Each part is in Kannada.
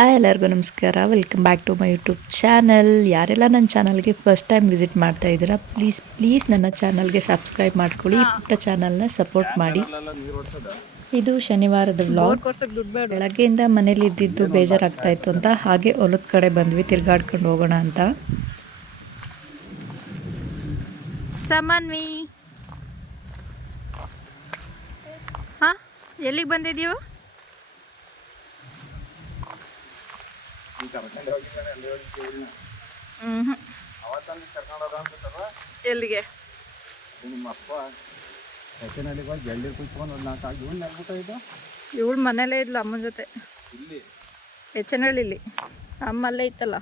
ಹಾಯ್ ಎಲ್ಲರಿಗೂ ನಮಸ್ಕಾರ. Welcome back to my YouTube channel ಯಾರೆಲ್ಲ ನನ್ನ ಚಾನಲ್ಗೆ ಫಸ್ಟ್ ಟೈಮ್ ವಿಸಿಟ್ ಮಾಡ್ತಾ ಇದ್ದೀರಾ ಪ್ಲೀಸ್ ಪ್ಲೀಸ್ ನನ್ನ ಚಾನಲ್ಗೆ ಸಬ್ಸ್ಕ್ರೈಬ್ ಮಾಡ್ಕೊಳ್ಳಿ. ಈ ಪುಟ್ಟ ಚಾನಲ್ನ ಸಪೋರ್ಟ್ ಮಾಡಿ. ಇದು ಶನಿವಾರದ ವ್ಲಾಗ್ ಬೆಳಗ್ಗೆಯಿಂದ ಮನೇಲಿ ಇದ್ದಿದ್ದು ಬೇಜಾರಾಗ್ತಾ ಇತ್ತು ಅಂತ. ಹಾಗೆ ಹೊಲದ ಕಡೆ ಬಂದ್ವಿ ತಿರ್ಗಾಡ್ಕೊಂಡು ಹೋಗೋಣ ಅಂತ. ಸಮನ್ವಿ. ಹಾ ಎಲ್ಲಿಗೆ ಬಂದಿದೀವ ಎಲ್ಲಿಗೆ? ನಿಮ್ಮ ಅಪ್ಪ ಹೋಗಿ ಜಲ್ದಿ ಒಂದು ನಾಲ್ಕು ಆಗ್ಬಿಟ್ಟು ಇದು ಇವಳು ಮನೇಲೇ ಇದ್ಲು ಅಮ್ಮನ ಜೊತೆ. ಇಲ್ಲಿ ಹೆಚ್ಚನಹಳ್ಳಿಲಿ ಅಮ್ಮಲ್ಲೇ ಇತ್ತಲ್ಲ?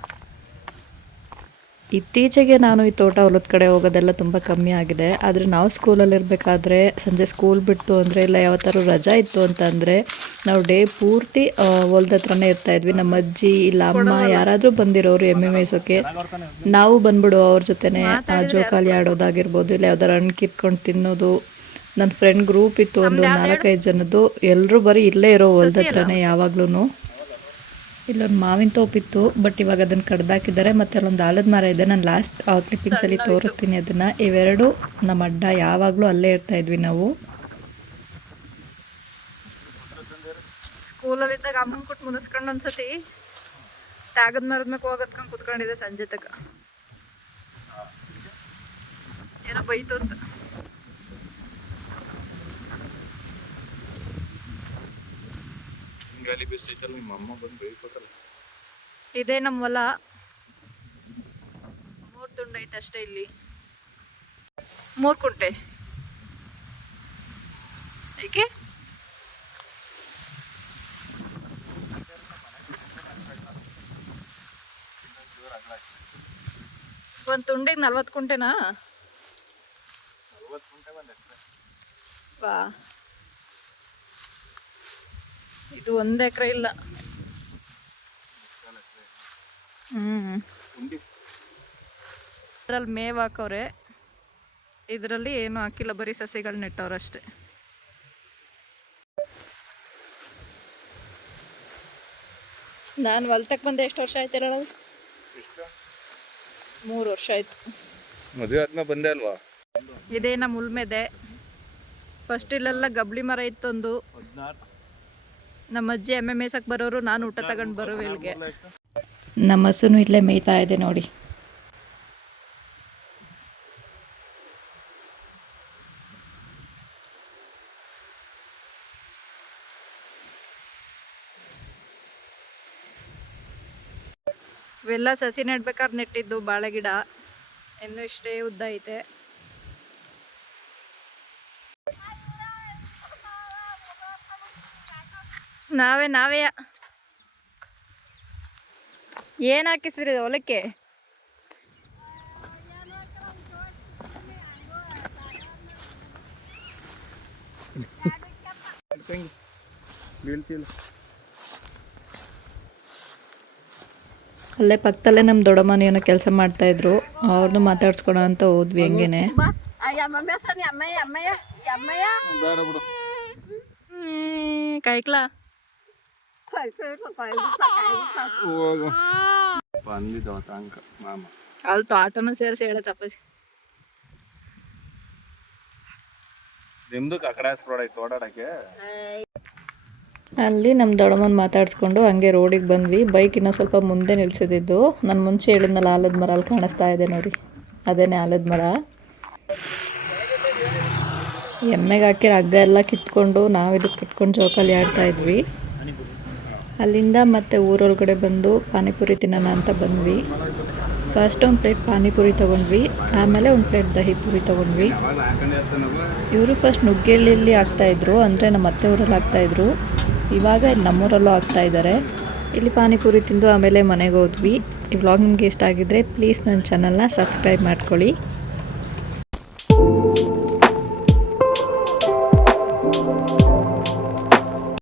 ಇತ್ತೀಚೆಗೆ ನಾನು ಈ ತೋಟ ಹೊಲದ ಕಡೆ ಹೋಗೋದೆಲ್ಲ ತುಂಬ ಕಮ್ಮಿ ಆಗಿದೆ. ಆದರೆ ನಾವು ಸ್ಕೂಲಲ್ಲಿ ಇರಬೇಕಾದ್ರೆ ಸಂಜೆ ಸ್ಕೂಲ್ ಬಿಡ್ತು ಅಂದರೆ ಇಲ್ಲ ಯಾವತ್ತಾದ್ರೂ ರಜಾ ಇತ್ತು ಅಂತಂದರೆ ನಾವು ಡೇ ಪೂರ್ತಿ ಹೊಲದ ಹತ್ರನೇ ಇರ್ತಾ ಇದ್ವಿ. ನಮ್ಮ ಅಜ್ಜಿ ಇಲ್ಲ ಅಮ್ಮ ಯಾರಾದರೂ ಬಂದಿರೋರು ಎಮ್ಮೆ ಮೇಯಿಸೋಕ್ಕೆ ನಾವು ಬಂದ್ಬಿಡು ಅವ್ರ ಜೊತೆನೆ ಜೋಕಾಲಿ ಆಡೋದಾಗಿರ್ಬೋದು ಇಲ್ಲ ಯಾವ್ದಾರು ಹಣ್ಣು ಕಿತ್ಕೊಂಡು ತಿನ್ನೋದು. ನನ್ನ ಫ್ರೆಂಡ್ ಗ್ರೂಪ್ ಇತ್ತು ಒಂದು ನಾಲ್ಕೈದು ಜನದ್ದು. ಎಲ್ಲರೂ ಬರೀ ಇಲ್ಲೇ ಇರೋ ಹೊಲದ ಹತ್ರನೇ ಯಾವಾಗ್ಲೂ ಇಲ್ಲೊಂದು ಮಾವಿನ ತೋಪಿತ್ತು ಬಟ್ ಇವಾಗ ಅದನ್ನು ಕಡ್ದಾಕಿದ್ದಾರೆ ಮತ್ತೆ ಅಲ್ಲೊಂದು ಆಲದ ಮರ ಇದೆ. ನಾನು ಲಾಸ್ಟ್ ಕ್ಲಿಪ್ಪಿಂಗ್ಸ್ ಅಲ್ಲಿ ತೋರಿಸ್ತೀನಿ ಅದನ್ನ. ಇವೆರಡು ನಮ್ಮ ಅಡ್ಡ ಯಾವಾಗಲೂ ಅಲ್ಲೇ ಇರ್ತಾ ಇದ್ವಿ ನಾವು. ಸ್ಕೂಲಲ್ಲಿದ್ದಾಗ ಅಮ್ಮನ ಕೊಟ್ಟು ಮುನಿಸ್ಕೊಂಡು ಒಂದ್ಸತಿ ತ್ಯಾಗದ ಮರದ ಮೇಲೆ ಹೋಗತ್ಕೊಂಡು ಕುತ್ಕೊಂಡಿದ್ದೆ ಸಂಜೆ ತಗ ಏನೋ ಬೈತು ಅಂತ. ಹಿಂಗಾಲಿ ಬಿಸ್ತೈತಲ್ಲ ನಿಮ್ಮ ಅಮ್ಮ ಬಂದು ಬೇಯ್ಕೋತಲ್ಲ ಇದೇ ನಮ್ಮ ಹೊಲ ಮೂರ್ ತುಂಡ ಐತೆ ಅಷ್ಟೇ ಇಲ್ಲಿ. ಮೂರ್ ಕುಂಟೆ. ಏಕೆ? ಒಂದು ತುಂಡಿಗೆ ನಲ್ವತ್ತು ಕುಂಟೆನಾ? ವಾ. ಇದು ಒಂದು ಎಕರೆ ಇಲ್ಲ. ಹ್ಮ್. ಇದರಲ್ಲಿ ಮೇವ್ ಹಾಕವ್ರೆ. ಇದರಲ್ಲಿ ಏನು ಹಾಕಿಲ್ಲ ಬರೀ ಸಸಿಗಳು ನೆಟ್ಟವ್ರಷ್ಟೇ ನಾನು ಹೊಲ್ತಕ್ಕೆ ಬಂದೆ ಎಷ್ಟು ವರ್ಷ ಆಯ್ತು ಹೇಳೋದು ಮೂರು ವರ್ಷ ಆಯ್ತು. ಮದುವೆ ಆದ್ಮೇಲೆ ಬಂದೆ ಅಲ್ವಾ? ಇದೇ ನಮ್ಮ ಉಲ್ಮೆದೆ. ಫಸ್ಟ್ ಇಲ್ಲೆಲ್ಲ ಗಬ್ಳಿ ಮರ ಇತ್ತೊಂದು. ನಮ್ಮ ಅಜ್ಜಿ ಎಮ್ಮೆ ಮೇಸಕ್ಕೆ ಬರೋರು ನಾನು ಊಟ ತಗೊಂಡು ಬರೋ ಇಲ್ಲಿಗೆ ನಮ್ಮ ಹಸುನು ಇಲ್ಲೇ ಮೇಯ್ತಾ ಇದೆ ನೋಡಿ. ಇವೆಲ್ಲ ಸಸಿ ನೆಡ್ಬೇಕಾದ್ರೆ ನೆಟ್ಟಿದ್ದು ಬಾಳೆ ಗಿಡ. ಇನ್ನೂ ಇಷ್ಟೇ ಉದ್ದ ಐತೆ. ನಾವೇ ನಾವೇ. ಏನ್ ಹಾಕಿಸ್ರಿ ಹೊಲಕ್ಕೆ? ಅಲ್ಲೇ ಪಕ್ಕದಲ್ಲೇ ನಮ್ ದೊಡ್ಡಮ್ಮನ ಏನೋ ಕೆಲಸ ಮಾಡ್ತಾ ಇದ್ರು. ಅವ್ರದ್ದು ಮಾತಾಡ್ಸ್ಕೊಳ ಅಂತ ಹೋದ್ವಿ ಹಂಗೇನೆ. ಕೈಕ್ಲಾ ಕಾಯ್ಕ್ಲಾ? ಹೋಗು ಬಂದಿದ್ದವ ತನಕ ಮಾಮ ಅಲ್ಲಿ ತೋಟನೂ ಸೇರಿಸಿ ನಿಮ್ದು ಐತೆ ಓಡಾಡಕ್ಕೆ? ಅಲ್ಲಿ ನಮ್ಮ ದೊಡ್ಡಮ್ಮನ ಮಾತಾಡ್ಸ್ಕೊಂಡು ಹಂಗೆ ರೋಡಿಗೆ ಬಂದ್ವಿ. ಬೈಕ್ ಇನ್ನೂ ಸ್ವಲ್ಪ ಮುಂದೆ ನಿಲ್ಸಿದ್ದು ನಾನು ಮುಂಚೆ ಹೇಳಿದ್ನಲ್ಲ ಆಲದ ಮರ ಅಲ್ಲಿ ಕಾಣಿಸ್ತಾ ಇದೆ ನೋಡಿ. ಅದೇನೆ ಆಲದ ಮರ. ಎಮ್ಮೆಗೆ ಹಾಕಿರೋ ಹಗ್ಗ ಎಲ್ಲ ಕಿತ್ಕೊಂಡು ನಾವು ಇದಕ್ಕೆ ಕಿತ್ಕೊಂಡು ಜೋಕಾಲಿ ಆಡ್ತಾ ಇದ್ವಿ. ಅಲ್ಲಿಂದ ಮತ್ತೆ ಊರೊಳಗಡೆ ಬಂದು ಪಾನಿಪುರಿ ತಿನ್ನೋಣ ಅಂತ ಬಂದ್ವಿ. ಫಸ್ಟ್ ಒಂದು ಪ್ಲೇಟ್ ಪಾನಿಪುರಿ ತೊಗೊಂಡ್ವಿ, ಆಮೇಲೆ ಒಂದು ಪ್ಲೇಟ್ ದಹಿ ಪುರಿ ತೊಗೊಂಡ್ವಿ. ಇವರು ಫಸ್ಟ್ ನುಗ್ಗೇಳಿಯಲ್ಲಿ ಆಗ್ತಾಯಿದ್ರು ಅಂದರೆ ನಮ್ಮ ಅತ್ತೆ ಊರಲ್ಲಿ ಆಗ್ತಾಯಿದ್ರು ಇವಾಗ ನಮ್ಮೂರಲ್ಲೂ ಆಗ್ತಾಯಿದ್ದಾರೆ ಇಲ್ಲಿ ಪಾನಿಪುರಿ ತಿಂದು ಆಮೇಲೆ ಮನೆಗೆ ಹೋದ್ವಿ. ಈ ವ್ಲಾಗ್ ನಿಮಗೆ ಇಷ್ಟ ಆಗಿದ್ದರೆ ಪ್ಲೀಸ್ ನನ್ನ ಚಾನಲ್ನ ಸಬ್ಸ್ಕ್ರೈಬ್ ಮಾಡ್ಕೊಳ್ಳಿ.